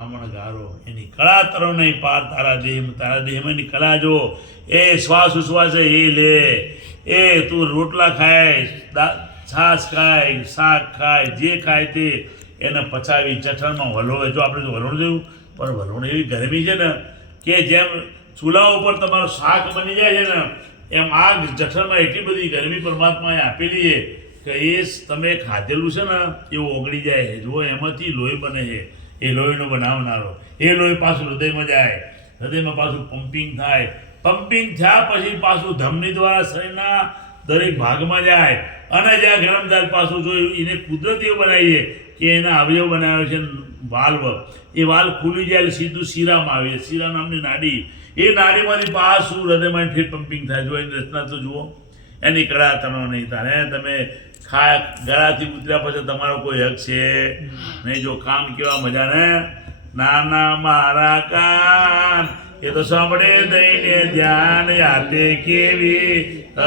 ગારો એની કળા તરો નહીં પાર તારા દેહમાં એની કળા જો એ શ્વાસ ઉશ્વાસ એ લે એ તું રોટલા ખાય છાશ ખાય શાક ખાય જે ખાય તે એને પચાવી ચઠણમાં વલોવે. જો આપણે વલોણ જોયું પણ વલોણ એવી ગરમી છે ને કે જેમ ચૂલા ઉપર તમારું શાક બની જાય છે ને એમ આ જઠરમાં એટલી બધી ગરમી પરમાત્માએ આપેલી છે કે એ તમે ખાધેલું છે ને એ ઓગળી જાય છે. જુઓ એમાંથી લોહી બને છે. એ લોહીનો બનાવનારો એ લોહી પાછું હૃદયમાં જાય, હૃદયમાં પાછું પમ્પિંગ થાય, પમ્પિંગ થયા પછી પાછું ધમની દ્વારા શરીરના દરેક ભાગમાં જાય અને જ્યાં ગરમ થાય પાછું જોયું એને કુદરતી એવું બનાવીએ કે એના અવયવ બનાવ્યો છે વાલ્વ. એ વાલ્વ ખુલી જાય સીધું શીરામાં આવે, શીરા નામની નાડી, એ નાડીમાંથી પાછું હૃદયમાં ઠેઠ પમ્પિંગ થાય. જો એની રચના તો જુઓ, એની કળા તનો નહીં તારે તમે ગળાથી ઉતર્યા પછી તમારો કોઈ હક છે નહીં. જો કામ કેવા મજા ને નાના મારા કાન એ તો સાંભળે દઈને ધ્યાન યાતે કેવી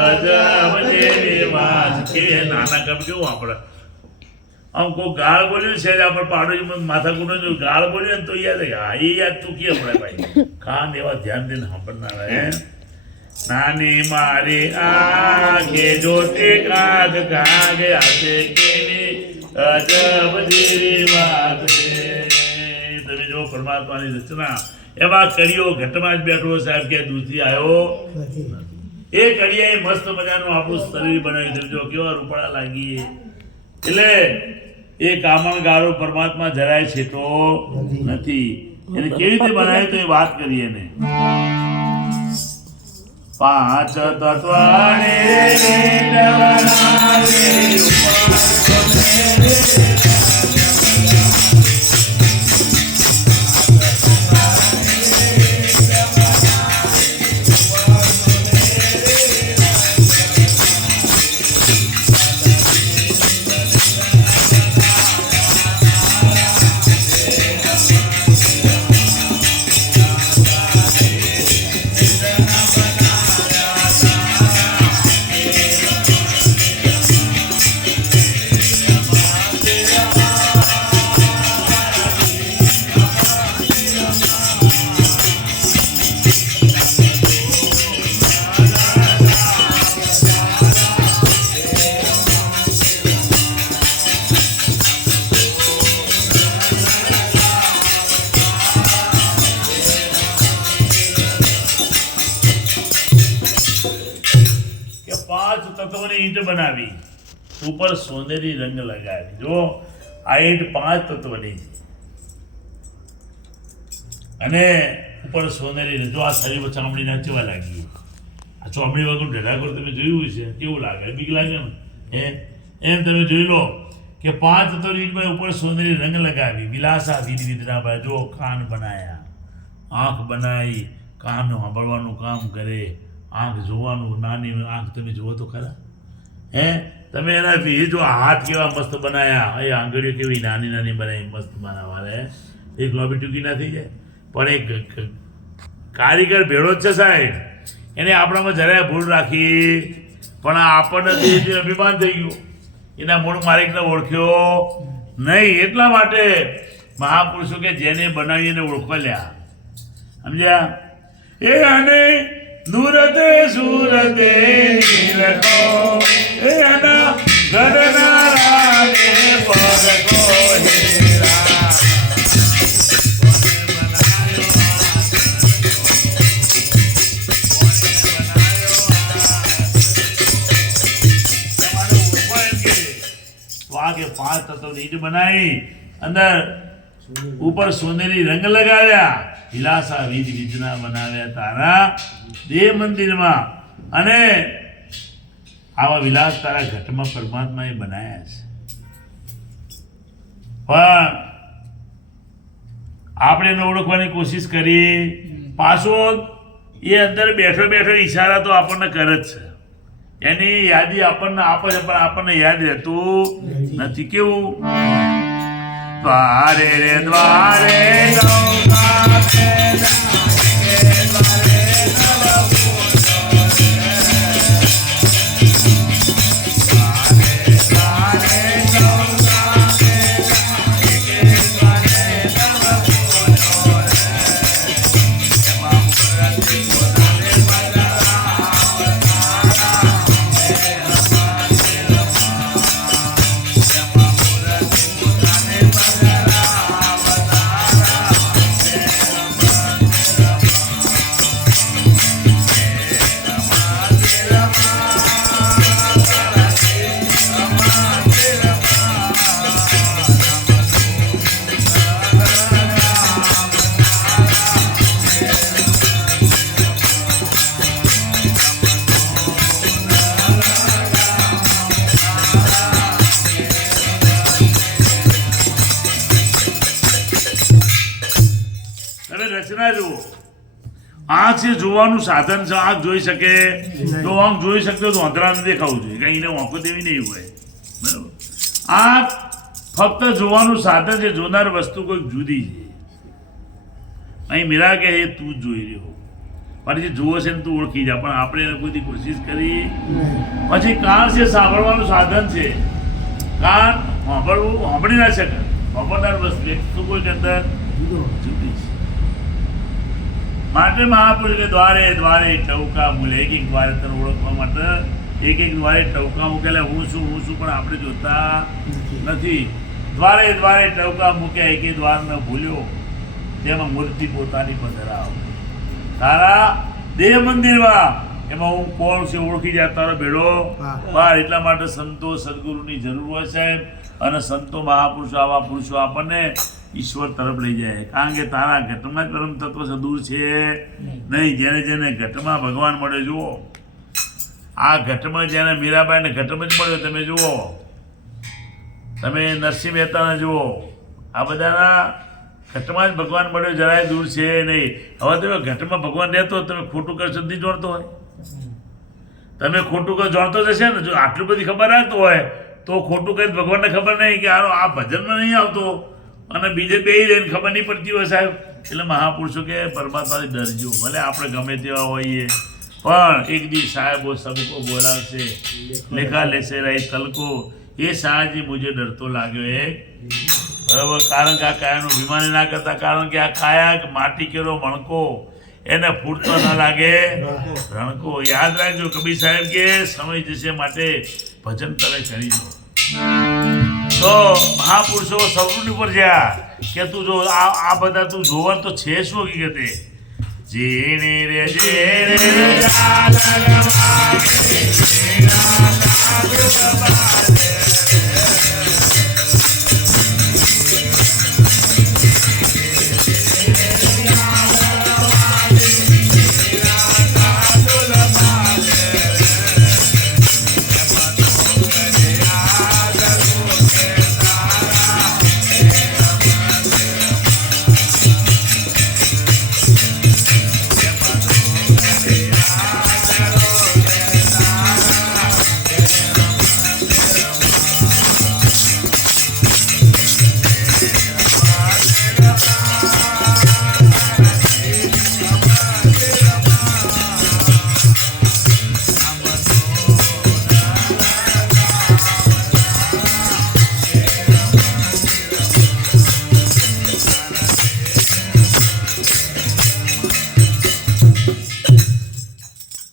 અજબ જેવી વાત કે નાના કામ કેવું આપણે આમ કોઈ ગાળ બોલ્યું છે આપણે પાડોશી માથા કુટો જો ગાળ બોલ્યું ને તો યાદ હા એ યાદ તું કે આપણે ભાઈ કાન એવા ધ્યાન દઈને સાંભળનાર હે. નાની મારી આગે જોતે કાગ કાગ આતે કેવી અજબ જેવી વાત છે. તમે જો પરમાત્માની રચના એમાં કડીઓ ઘટમાં જ બેઠો સાહેબ કે દૂરથી આવ્યો એ કડિયા એ મસ્ત મજાનું આપણું શરીર બનાવી દેજો કેવા રૂપાળા લાગીએ. એટલે એ કામણ ગારો પરમાત્મા જરાય છેટો નથી. એને કેવી રીતે બનાવે તો એ વાત કરીએ ને. પાંચ તત્વાને ઈંટ બનાવી ઉપર સોનેરી રંગ લગાવી. જો આ ઈંટ 5 તત્વની અને ઉપર સોનેરી જો આ શરીર ચામડી ના કેવા લાગી આ ચામડી વગર ઢેઢાકોર તમે જોયું છે કેવું લાગે બીક લાગે ને એમ તમે જોઈ લો કે 5 તત્વની ઈંટમાં ઉપર સોનેરી રંગ લગાવી વિલાસા વિધ વિધના ભાઈ. જો કાન બનાયા, આંખ બનાવી, કાન સાંભળવાનું કામ કરે, આંખ જોવાનું, નાની આંખ તમે જુઓ તો ખરા તમે એનાથી જો હાથ કેવા મસ્ત બનાવ્યા, એ આંગળીઓ કેવી નાની નાની બનાવી મસ્ત બનાવવા એક લોબી ટૂંકી ના થઈ જાય. પણ એક કારીગર ભેળો જ છે સાહેબ, એને આપણામાં જરાય ભૂલ રાખી પણ આપણને દેહથી અભિમાન થઈ ગયું, એના મૂળ માલિકને ઓળખ્યો નહીં. એટલા માટે મહાપુરુષો કે જેને બનાવી એને ઓળખવા લ્યા સમજ્યા. એ અને નૂરતે સુરતે નીરખો એ અના ગગના રાગે પરકો હેરા વાગે 5 તત્વ ઈંટ બનાવી અંદર ઉપર સોનેરી રંગ લગાવ્યા, વિલાસા વિધ વિધના બનાવ્યા તારા દેહ મંદિરમાં. અને આવા વિલાસ તારા ઘટમાં પરમાત્માએ બનાવ્યા છે. પણ આપણે એને ઓળખવાની કોશિશ કરી પાછો એ અંદર બેઠો બેઠો ઈશારા તો આપણને કરે જ છે. એની યાદી આપણને આપે છે પણ આપણને યાદ રહેતું નથી. કેવું દ્વારે રે દ્વારે રચના જુઓ. આંખ છે જોવાનું સાધન છે. આંખ જોઈ શકે, જો આંખ જોઈ શકતો તો અંતરાને દેખાવું જોઈએ, કઈ એને આંખો દેવી નહીં હોય. બરાબર. આંખ ફક્ત જોવાનું સાધન છે, જોનાર વસ્તુ કોઈક જુદી છે. અહીં મીરા કે એ તું જ જોઈ રહ્યો, પણ જે જુઓ છે ને તું ઓળખી જા, પણ આપણે એને કોઈથી કોશિશ કરી. પછી કાન છે સાંભળવાનું સાધન છે. કાન સાંભળી ના શકે, સાંભળનાર વસ્તુ કોઈ અંદર જુદી છે. માટે મહાપુરુષ કે દ્વારે દ્વારે ટવકા મૂલે, એક એક દ્વારે તને ઓળખવા માટે એક એક દ્વારે ટવકા મૂકેલા. હું છું પણ આપણે જોતા નથી. દ્વારે દ્વારે ટવકા મૂક્યા, એક એક દ્વાર ન ભૂલ્યો, તેમાં મૂર્તિ પોતાની પધરાવ. તારા દેહ મંદિરમાં એમાં હું કોણ છે ઓળખી જાય તારો ભેડો પાર. એટલા માટે સંતો સદગુરુની જરૂર હોય સાહેબ. અને સંતો મહાપુરુષો આવા પુરુષો આપણને ઈશ્વર તરફ લઈ જાય. કારણ કે તારા ઘટમાં જ પરમ તત્વ છે, દૂર છે નહીં. જેને જેને ઘટમાં ભગવાન મળે જુઓ, આ ઘટમાં જેને મીરાબાઈને ઘટમાં જ મળ્યો તમે જુઓ, તમે નરસિંહ મહેતાને જુઓ, આ બધાના ઘટમાં જ ભગવાન મળ્યો, જરાય દૂર છે નહીં. હવે તમે ઘટમાં ભગવાન રહેતો તમે ખોટું કરશો નહીં જોડતો હોય. તમે ખોટું કર જોડતો જશે ને, જો આટલું બધી ખબર રાખતો હોય તો ખોટું કરી ભગવાનને ખબર નહીં કે આ ભજનમાં નહીં આવતો અને બીજે બે લઈને ખબર નહીં પડતી હોય સાહેબ. એટલે મહાપુરુષો કે પરમાત્માથી ડરજો, ભલે આપણે ગમે તેવા હોઈએ, પણ એક દી સાહેબો સબકો બોલાવશે, લેખા લેશે રહી તલકો, એ સાહેબજી મુજે ડરતો લાગ્યો એક. બરાબર. કારણ કે આ કાયાનું વિમાન ના કરતા, કારણ કે આ કાયા માટી કેરો મણકો, એને ફૂટતો ના લાગે રણકો. યાદ રાખજો કબીર સાહેબ કે સમય જશે માટે ભજન તમે કરી દો. તો મહાપુરુષો સૌની ઉપર જ્યાં કે તું જો આ બધા તું જોવા તો છે શું હકીકતે. જેને રે જેને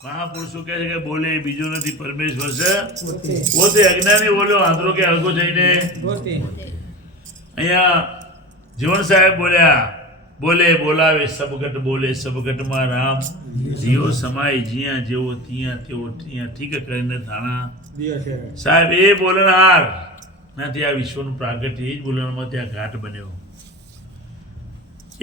મહાપુરુષો કહે છે કે બોલે બીજો નથી પરમેશ્વર છે પોતે. અજ્ઞાની બોલ્યો આંધળો કે હલકો જઈને. અહીંયા જીવન સાહેબ બોલ્યા, બોલે બોલાવે સબગટ, બોલે સબગટમાં રામ જીવો સમાય, જ્યાં જેવો ત્યાં તેવો ત્યાં ઠીક કરીને થાણા. સાહેબ એ બોલનાર નથી આ વિશ્વનું પ્રાગટ્ય, એ જ બોલનારમાં ત્યાં ઘાટ બન્યો.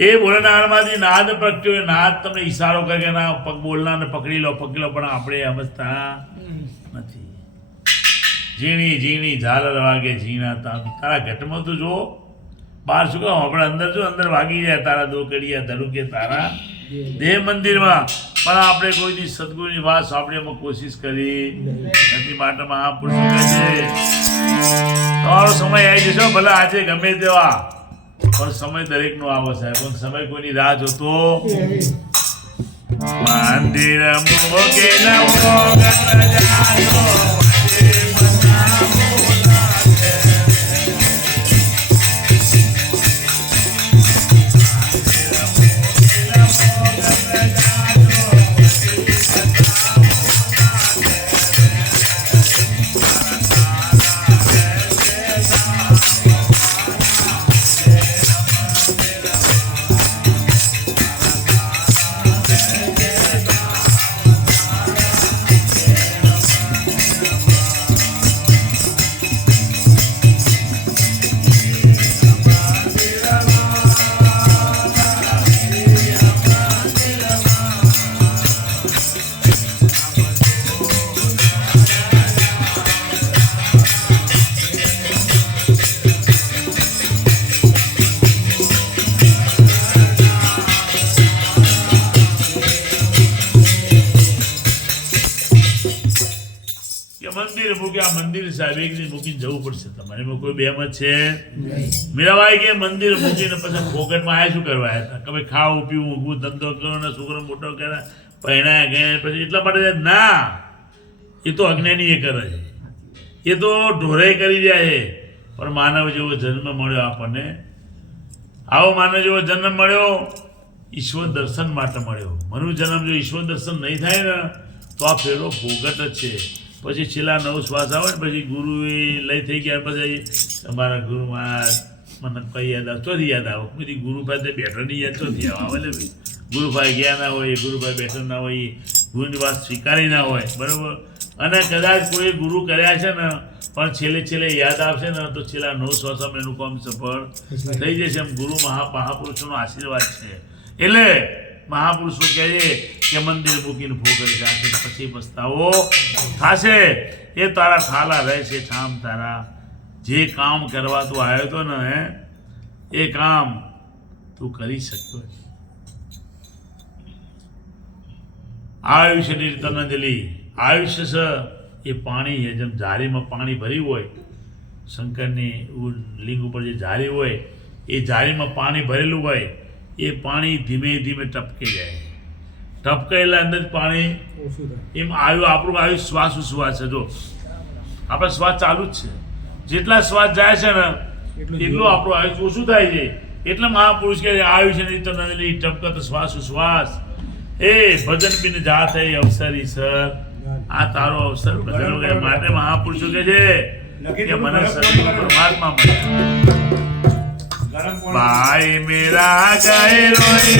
એ બોલનારમાંથી નાદ પ્રગટ્યો. નાદ તમને ઈશારો કરે કે ના પગ બોલનારને પકડી લો, પણ આપણે સમજતા નથી. ઝીણી ઝીણી ઝાલર વાગે ઝીણા તારા ઘટમાં તો જો, બહાર શું કહો આપણે અંદર જો, અંદર વાગી જાય તારા દો કડિયા ધરુકે તારા દેહ મંદિરમાં. પણ આપણે કોઈ દી સદગુરુની વાત સાંભળી એમાં કોશિશ કરી નથી. માટે મહાપુરુષો કહે છે તમારો સમય આવી જશો, ભલે આજે ગમે તેવા, પણ સમય દરેકનો આવો સાહેબ. પણ સમય કોઈની રાહ જોતો મંદિર મંદિર મૂક્યા, મંદિર સાહેબ એક દી મૂકીને જવું પડશે તમારે, એમાં કોઈ બેમત છે? મીરાબાઈ કે મંદિર મૂકીને પછી પોકેટમાં આ શું કરવા આવ્યા હતા કે ભાઈ ખાવું પીવું ઊંઘવું ધંધો કરો ને છોકરો મોટો કર્યા પહેણાયા ગયા પછી એટલા માટે ના, એ તો અજ્ઞાની એ કરે છે, એ તો ઢોરે કરી જાય છે. પણ માનવ જેવો જન્મ મળ્યો આપણને, આવો માનવ જેવો જન્મ મળ્યો ઈશ્વર દર્શન માટે મળ્યો. મનુ જન્મ જો ઈશ્વર દર્શન નહીં થાય ને તો આ ફેરો ભોગટ જ છે. પછી છેલ્લા 9 શ્વાસ આવે ને પછી ગુરુ લઈ થઈ ગયા પછી તમારા ગુરુમાં મને કઈ યાદ આવે ચોથી યાદ આવે બધી ગુરુભાઈ બેઠોની યાદ ચોથી આવે ભાઈ ગુરુભાઈ ગયા ના હોય, ગુરુભાઈ બેઠો ના હોય, ગુરુની વાત સ્વીકારી ના હોય, બરાબર. અને કદાચ કોઈ ગુરુ કર્યા છે ને પણ છેલ્લે યાદ આવશે ને તો છેલ્લા 9 શ્વાસમાં એનું કામ સફળ થઈ જશે. એમ ગુરુ મહાપુરુષોનો આશીર્વાદ છે. એટલે મહાપુરુષો કહે છે કે મંદિર મૂકીને ભોગવી જશે પછી પસ્તાવો થશે. એ તારા થાલા રહેશે ઠામ તારા, જે કામ કરવા તું આવ્યો હતો ને એ કામ તું કરી શકતો. આયુષ્યની તનંજલિ, આયુષ્ય છે એ પાણી છે. જેમ જારીમાં પાણી ભર્યું હોય, શંકરની લિંગ ઉપર જે જારી હોય એ જારીમાં પાણી ભરેલું હોય, એ પાણી ધીમે ધીમે ટપકે જાય, ટપકે એટલે અંદર પાણી એમ આપણું આયુષ શ્વાસ ઉશ્વાસ છે. જો આપણે શ્વાસ ચાલુ જ છે, જેટલા શ્વાસ જાય છે ને એટલું આપણું આયુષ ઓછું થાય છે. એટલે મહાપુરુષ કહે આયુષ્યની તનંજલિ ટપકત શ્વાસ ઉશ્વાસ, એ ભજન બિન જાત હૈ અવસરી સર, આ તારો અવસર ભજન માટે મહાપુરુષો કહે છે કે મને પરમાત્મા મળ્યા. ભાઈ મેરા ગયે રોઈ